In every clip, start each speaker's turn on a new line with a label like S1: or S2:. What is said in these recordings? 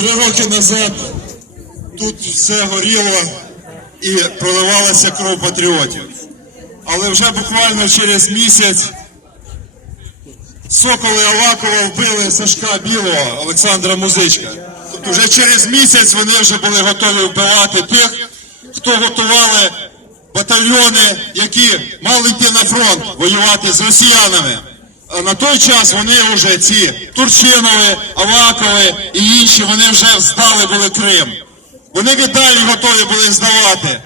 S1: Три роки назад тут все горіло і проливалася кров патріотів. Але вже буквально через місяць Соколи Авакова вбили Сашка Білого, Олександра Музичка. Тобто вже через місяць вони вже були готові вбивати тих, хто готували батальйони, які мали йти на фронт воювати з росіянами. А на той час вони вже ці Турчинови, Авакови і інші, вони вже здали були Крим. Вони віддалі готові були здавати.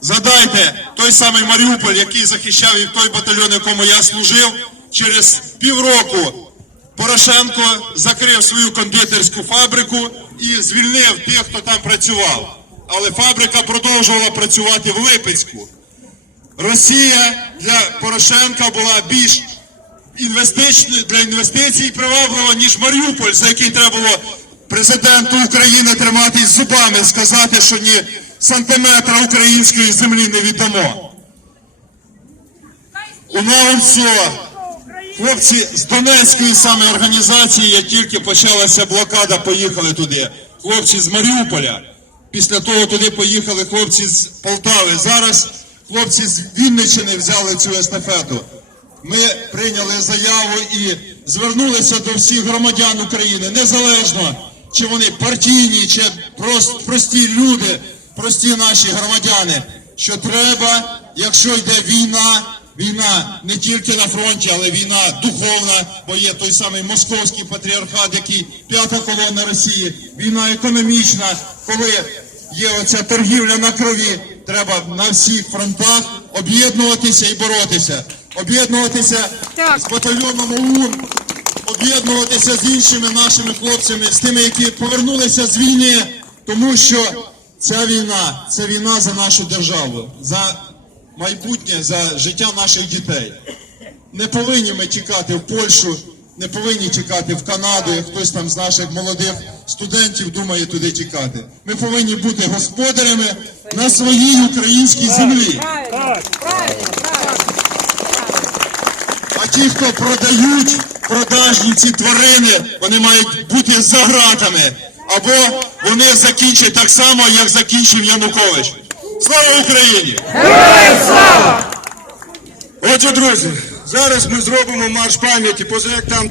S1: Згадайте, той самий Маріуполь, який захищав і той батальйон, якому я служив, через півроку Порошенко закрив свою кондитерську фабрику і звільнив тих, хто там працював. Але фабрика продовжувала працювати в Липецьку. Росія для Порошенка була більш інвестичною для інвестицій приваблива, ніж Маріуполь, за який треба було президенту України триматись зубами, сказати, що ні сантиметра української землі не віддамо. У Наумцо хлопці з Донецької саме організації, як тільки почалася блокада, поїхали туди. Хлопці з Маріуполя. Після того туди поїхали хлопці з Полтави. Зараз хлопці з Вінниччини взяли цю естафету. Ми прийняли заяву і звернулися до всіх громадян України, незалежно чи вони партійні, чи прості люди, прості наші громадяни, що треба, якщо йде війна, війна не тільки на фронті, але війна духовна, бо є той самий московський патріархат, який п'ята колона Росії, війна економічна, коли є оця торгівля на крові, треба на всіх фронтах об'єднуватися і боротися. Об'єднуватися з батальйоном ОУН, об'єднуватися з іншими нашими хлопцями, з тими, які повернулися з війни, тому що ця війна це війна за нашу державу, за майбутнє, за життя наших дітей. Не повинні ми тікати в Польщу, не повинні тікати в Канаду, як хтось там з наших молодих студентів думає туди тікати. Ми повинні бути господарями на своїй українській землі. Ті, хто продають продажні ці тварини, вони мають бути за гратами. Або вони закінчать так само, як закінчив Янукович. Слава Україні!
S2: Героям слава!
S3: Отже, друзі, зараз ми зробимо марш пам'яті, поза як там